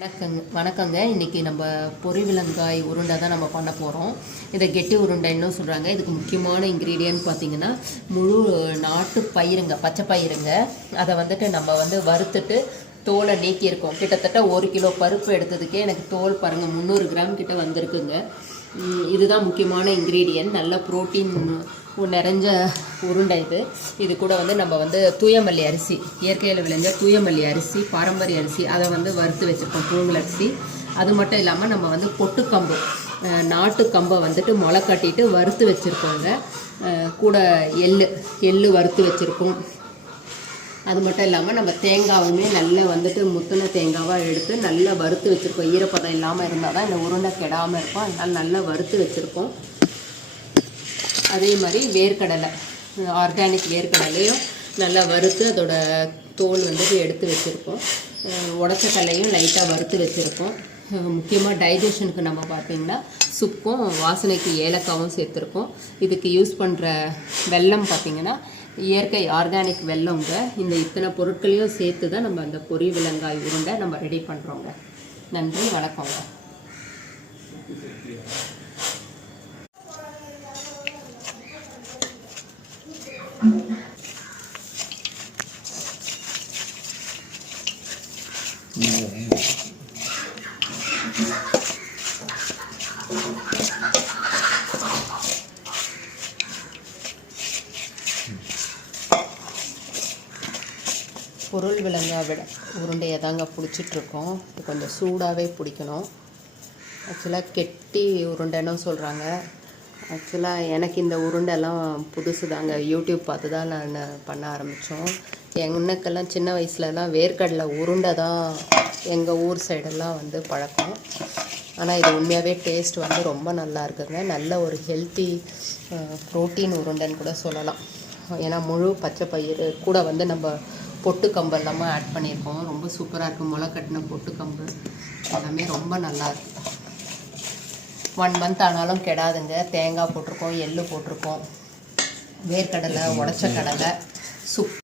வணக்கங்க. இன்றைக்கி நம்ம பொரிவிலங்காய் உருண்டை தான் நம்ம பண்ண போகிறோம். இதை கெட்டி உருண்டைன்னு சொல்கிறாங்க. இதுக்கு முக்கியமான இன்க்ரீடியன்ட் பார்த்திங்கன்னா முழு நாட்டு பயிருங்க, பச்சை பயிருங்க. அதை நம்ம வறுத்துட்டு தோலை நீக்கியிருக்கோம். கிட்டத்தட்ட 1 கிலோ பருப்பு எடுத்ததுக்கே எனக்கு தோல் பாருங்கள் 300 கிராம் கிட்ட வந்திருக்குங்க. இதுதான் முக்கியமான இன்க்ரீடியன்ட். நல்ல ப்ரோட்டீன் நிறைஞ்ச உருண்டை இது கூட நம்ம தூயமல்லி அரிசி, இயற்கையில் விளைஞ்ச தூயமல்லி அரிசி, பாரம்பரிய அரிசி, அதை வறுத்து வச்சுருக்கோம், புழுங்கல் அரிசி. அது மட்டும் இல்லாமல் நம்ம பொட்டுக்கம்பு, நாட்டு கம்பை முளை கட்டிட்டு வறுத்து வச்சுருக்கோங்க. கூட எள்ளு வறுத்து வச்சுருக்கோம். அது மட்டும் இல்லாமல் நம்ம தேங்காவுமே நல்லா முத்தின தேங்காவாக எடுத்து நல்லா வறுத்து வச்சுருக்கோம். ஈரப்பதம் இல்லாமல் இருந்தால் தான் இந்த உருண்டை கெடாமல் இருக்கும். அதனால் நல்லா வறுத்து வச்சுருக்கோம். அதே மாதிரி வேர்க்கடலை, ஆர்கானிக் வேர்க்கடலையும் நல்லா வறுத்து அதோட தோல் எடுத்து வச்சுருக்கோம். உடச்ச கடலையும் லைட்டாக வறுத்து வச்சுருக்கோம். முக்கியமாக டைஜஷனுக்கு நம்ம பார்த்திங்கன்னா சுக்கும் வாசனைக்கு ஏலக்காவும் சேர்த்துருக்கோம். இதுக்கு யூஸ் பண்ணுற வெல்லம் பார்த்திங்கன்னா இயற்கை ஆர்கானிக் வெல்லங்க. இந்த இத்தனை பொருட்களையும் சேர்த்து தான் நம்ம அந்த பொரிவிலங்காய் உருண்டை நம்ம ரெடி பண்ணுறோங்க. நன்றி, வணக்கங்க. பொருள் விலங்காய் உருண்டையை தாங்க பிடிச்சிட்ருக்கோம். இது கொஞ்சம் சூடாகவே பிடிக்கணும். ஆக்சுவலாக கெட்டி உருண்டைன்னு சொல்கிறாங்க. ஆக்சுவலாக எனக்கு இந்த உருண்டெல்லாம் புதுசு தாங்க. யூடியூப் பார்த்து தான் நான் பண்ண ஆரம்பித்தோம். எனக்கெல்லாம் சின்ன வயசுலலாம் வேர்க்கடலை உருண்டை தான் எங்கள் ஊர் சைடெல்லாம் பழக்கம். ஆனால் இது உண்மையாகவே டேஸ்ட் ரொம்ப நல்லா இருக்குங்க. நல்ல ஒரு ஹெல்த்தி ப்ரோட்டீன் உருண்டைன்னு கூட சொல்லலாம். ஏன்னா முழு பச்சை பயிறு கூட நம்ம பொட்டுக்கம்பு எல்லாமே ஆட் பண்ணியிருக்கோம். ரொம்ப சூப்பராக இருக்கும். முளை கட்டின பொட்டுக்கம்பு எல்லாமே ரொம்ப நல்லா இருக்குது. 1 மந்த் ஆனாலும் கெடாதுங்க. தேங்காய் போட்டிருக்கோம், எள்ளு போட்டிருக்கோம், வேர்க்கடலை, உடச்ச கடலை, சுக்கு